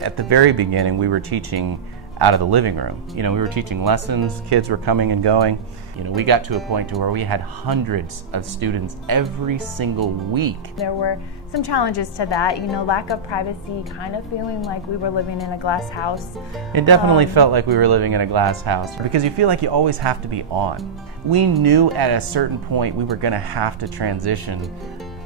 At the very beginning, we were teaching out of the living room. We were teaching lessons, kids were coming and going. We got to a point to where we had hundreds of students every single week. There were some challenges to that, lack of privacy, kind of feeling like we were living in a glass house. It definitely felt like we were living in a glass house because you feel like you always have to be on. We knew at a certain point we were going to have to transition.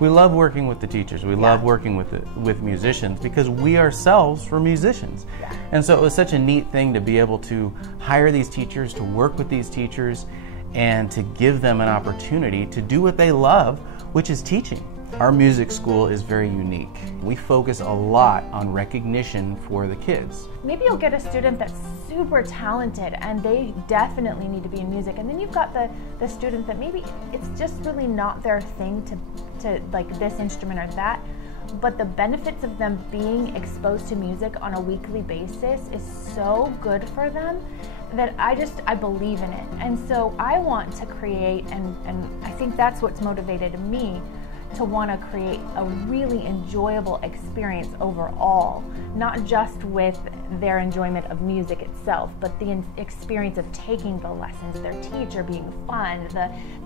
We love working with the teachers. We love working with musicians because we ourselves were musicians. Yeah. And so it was such a neat thing to be able to hire these teachers, to work with these teachers, and to give them an opportunity to do what they love, which is teaching. Our music school is very unique. We focus a lot on recognition for the kids. Maybe you'll get a student that's super talented and they definitely need to be in music, and then you've got the student that maybe it's just really not their thing to like this instrument or that, but the benefits of them being exposed to music on a weekly basis is so good for them that I believe in it. And so I want to create, and I think that's what's motivated me to want to create a really enjoyable experience overall, not just with their enjoyment of music itself, but the experience of taking the lessons, their teacher being fun,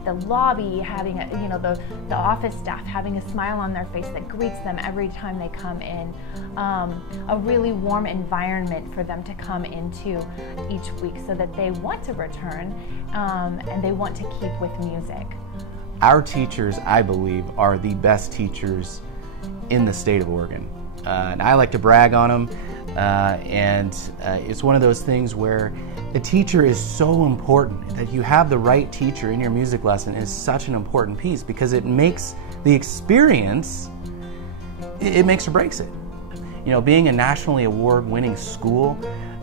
the lobby having the office staff having a smile on their face that greets them every time they come in, a really warm environment for them to come into each week so that they want to return and they want to keep with music. Our teachers, I believe, are the best teachers in the state of Oregon. And I like to brag on them. It's one of those things where the teacher is so important. That you have the right teacher in your music lesson is such an important piece because it makes the experience, it makes or breaks it. Being a nationally award-winning school,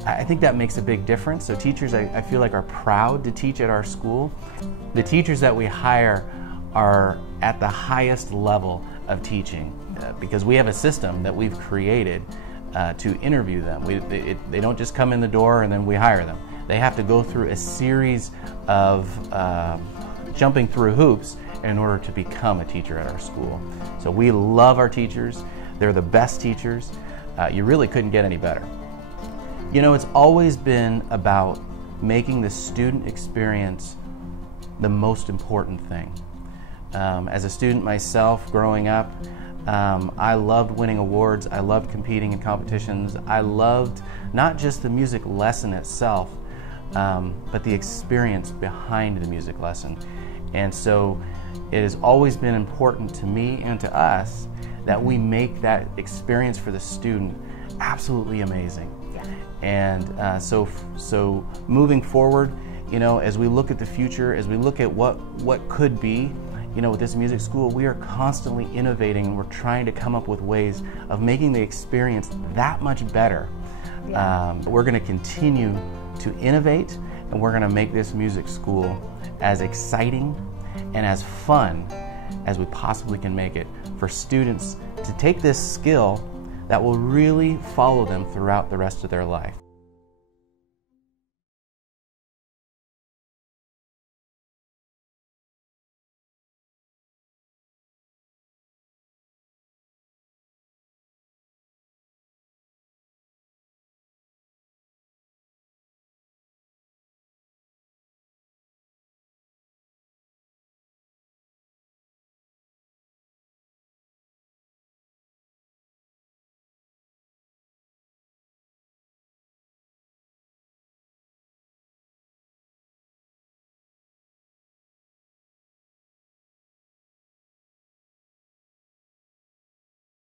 I think that makes a big difference. So teachers, I feel like, are proud to teach at our school. The teachers that we hire are at the highest level of teaching because we have a system that we've created to interview them. They don't just come in the door and then we hire them. They have to go through a series of jumping through hoops in order to become a teacher at our school. So we love our teachers. They're the best teachers. You really couldn't get any better. It's always been about making the student experience the most important thing. As a student myself growing up, I loved winning awards, I loved competing in competitions, I loved not just the music lesson itself, but the experience behind the music lesson. And so it has always been important to me and to us that we make that experience for the student absolutely amazing. And so moving forward, as we look at the future, as we look at what could be, with this music school, we are constantly innovating and we're trying to come up with ways of making the experience that much better. We're going to continue to innovate, and we're going to make this music school as exciting and as fun as we possibly can make it for students to take this skill that will really follow them throughout the rest of their life.